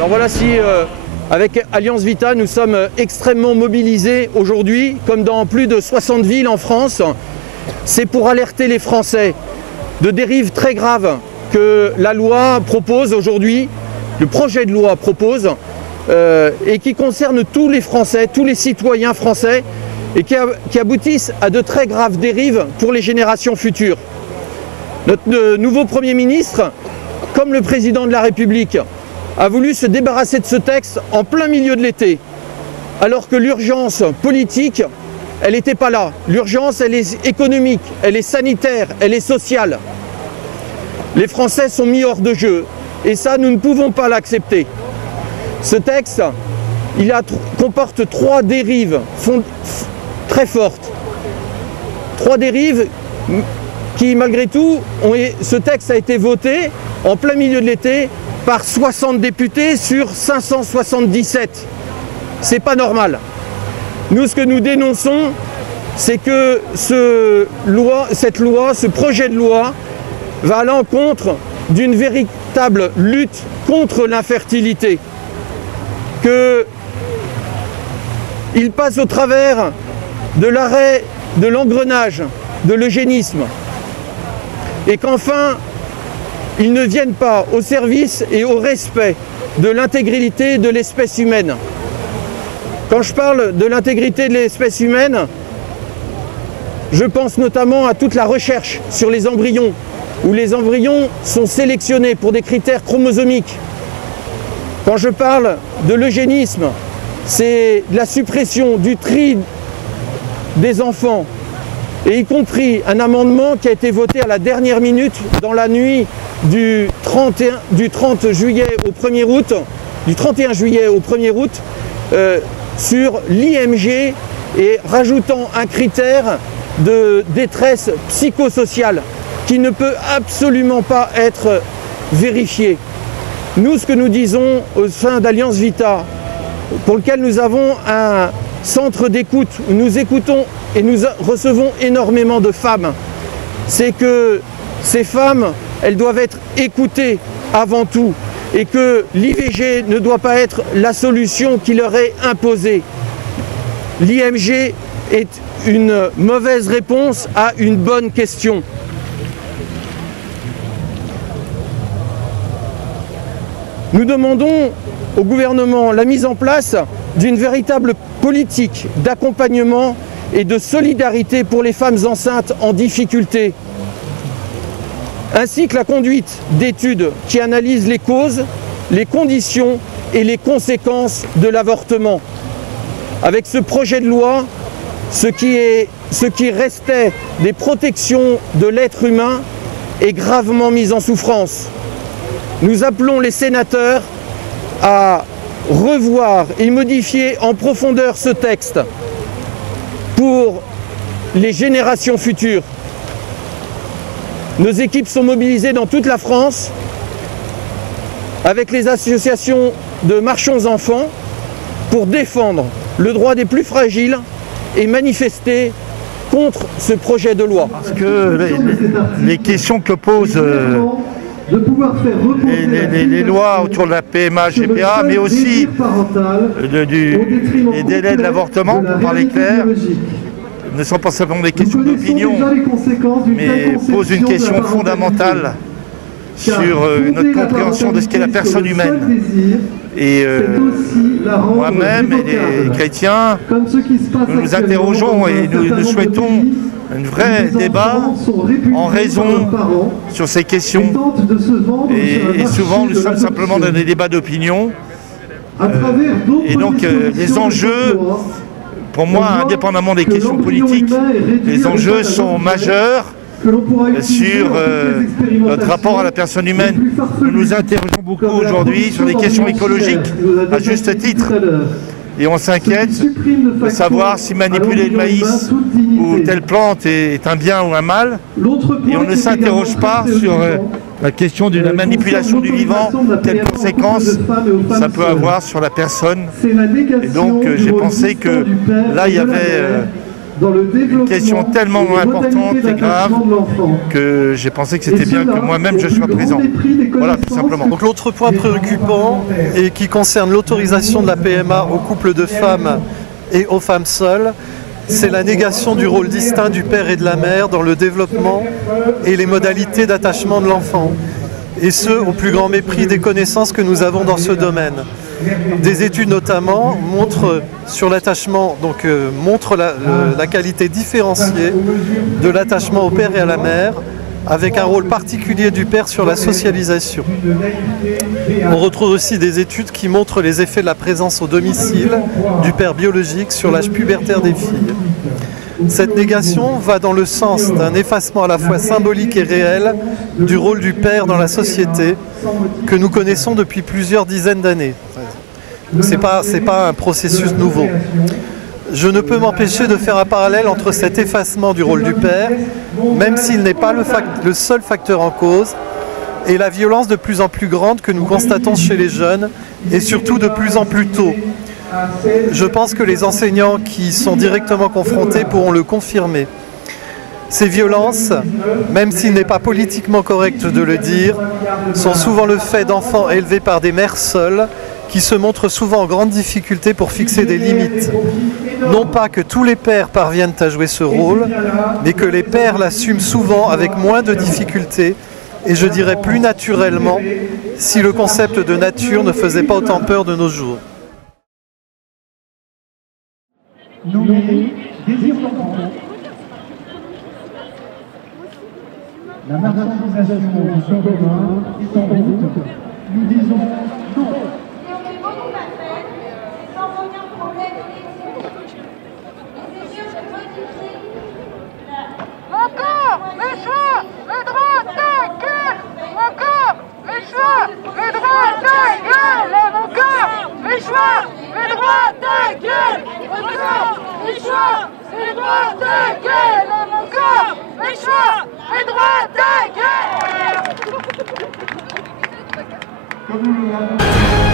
Alors voilà, avec Alliance Vita, nous sommes extrêmement mobilisés aujourd'hui, comme dans plus de 60 villes en France. C'est pour alerter les Français de dérives très graves que la loi propose aujourd'hui, le projet de loi propose, et qui concerne tous les Français, tous les citoyens français, et qui aboutissent à de très graves dérives pour les générations futures. Notre nouveau Premier ministre, comme le Président de la République, a voulu se débarrasser de ce texte en plein milieu de l'été, alors que l'urgence politique, elle n'était pas là. L'urgence, elle est économique, elle est sanitaire, elle est sociale. Les Français sont mis hors de jeu, et ça, nous ne pouvons pas l'accepter. Ce texte, il comporte trois dérives très fortes. Trois dérives qui, malgré tout, ce texte a été voté en plein milieu de l'été par 60 députés sur 577. C'est pas normal. Nous, ce que nous dénonçons, c'est que ce projet de loi va à l'encontre d'une véritable lutte contre l'infertilité. Il passe au travers de l'arrêt de l'engrenage de l'eugénisme et qu'enfin, ils ne viennent pas au service et au respect de l'intégrité de l'espèce humaine. Quand je parle de l'intégrité de l'espèce humaine, je pense notamment à toute la recherche sur les embryons, où les embryons sont sélectionnés pour des critères chromosomiques. Quand je parle de l'eugénisme, c'est de la suppression du tri des enfants, et y compris un amendement qui a été voté à la dernière minute dans la nuit du 31 juillet au 1er août sur l'IMG et rajoutant un critère de détresse psychosociale qui ne peut absolument pas être vérifié. Nous, ce que nous disons au sein d'Alliance Vita, pour lequel nous avons un centre d'écoute où nous écoutons et nous recevons énormément de femmes, c'est que ces femmes, elles doivent être écoutées avant tout et que l'IVG ne doit pas être la solution qui leur est imposée. L'IMG est une mauvaise réponse à une bonne question. Nous demandons au gouvernement la mise en place d'une véritable politique d'accompagnement et de solidarité pour les femmes enceintes en difficulté, ainsi que la conduite d'études qui analysent les causes, les conditions et les conséquences de l'avortement. Avec ce projet de loi, ce qui restait des protections de l'être humain est gravement mis en souffrance. Nous appelons les sénateurs à revoir et modifier en profondeur ce texte pour les générations futures. Nos équipes sont mobilisées dans toute la France avec les associations de marchands enfants pour défendre le droit des plus fragiles et manifester contre ce projet de loi. Parce que les questions que posent les lois autour de la PMA, GPA, mais aussi les délais de l'avortement, pour parler clair, ne sont pas simplement des questions d'opinion, mais posent une question fondamentale sur notre compréhension de ce qu'est la personne humaine. Et moi-même et les chrétiens, nous nous interrogeons et nous souhaitons un vrai débat en raison sur ces questions. Et souvent, nous sommes simplement dans des débats d'opinion. Et donc, les enjeux, pour moi, indépendamment des questions politiques, les enjeux sont majeurs sur notre rapport à la personne humaine. Nous nous interrogeons beaucoup aujourd'hui sur les questions écologiques, à juste titre. Et on s'inquiète de savoir si manipuler le maïs ou telle plante est un bien ou un mal. Et on ne s'interroge pas sur la question de la manipulation du vivant, quelles conséquences ça peut avoir sur la personne. Et donc j'ai pensé que là il y avait une question tellement importante et grave que j'ai pensé que c'était bien que moi-même je sois présent. Voilà, tout simplement. Donc l'autre point préoccupant et qui concerne l'autorisation de la PMA aux couples de femmes et aux femmes seules, c'est la négation du rôle distinct du père et de la mère dans le développement et les modalités d'attachement de l'enfant. Et ce, au plus grand mépris des connaissances que nous avons dans ce domaine. Des études notamment montrent sur l'attachement, montrent la qualité différenciée de l'attachement au père et à la mère, avec un rôle particulier du père sur la socialisation. On retrouve aussi des études qui montrent les effets de la présence au domicile du père biologique sur l'âge pubertaire des filles. Cette négation va dans le sens d'un effacement à la fois symbolique et réel du rôle du père dans la société que nous connaissons depuis plusieurs dizaines d'années. C'est pas un processus nouveau. Je ne peux m'empêcher de faire un parallèle entre cet effacement du rôle du père, même s'il n'est pas le seul facteur en cause, et la violence de plus en plus grande que nous constatons chez les jeunes, et surtout de plus en plus tôt. Je pense que les enseignants qui sont directement confrontés pourront le confirmer. Ces violences, même s'il n'est pas politiquement correct de le dire, sont souvent le fait d'enfants élevés par des mères seules qui se montrent souvent en grande difficulté pour fixer des limites. Non pas que tous les pères parviennent à jouer ce rôle, mais que les pères l'assument souvent avec moins de difficultés et je dirais plus naturellement, si le concept de nature ne faisait pas autant peur de nos jours. Nos mairies désirent d'enfants. La marchandisation du bien commun est en route. Nous disons non. Et on est beaucoup à faire, sans aucun problème d'éthique. Il s'agit de modifier encore le choix, le droit de gueule. Encore le choix, le droit de gueule. Encore le choix, le droit de gueule. Encore le choix, le droit de gueule. Encore le choix, le droit de gueule. Comme nous l'avons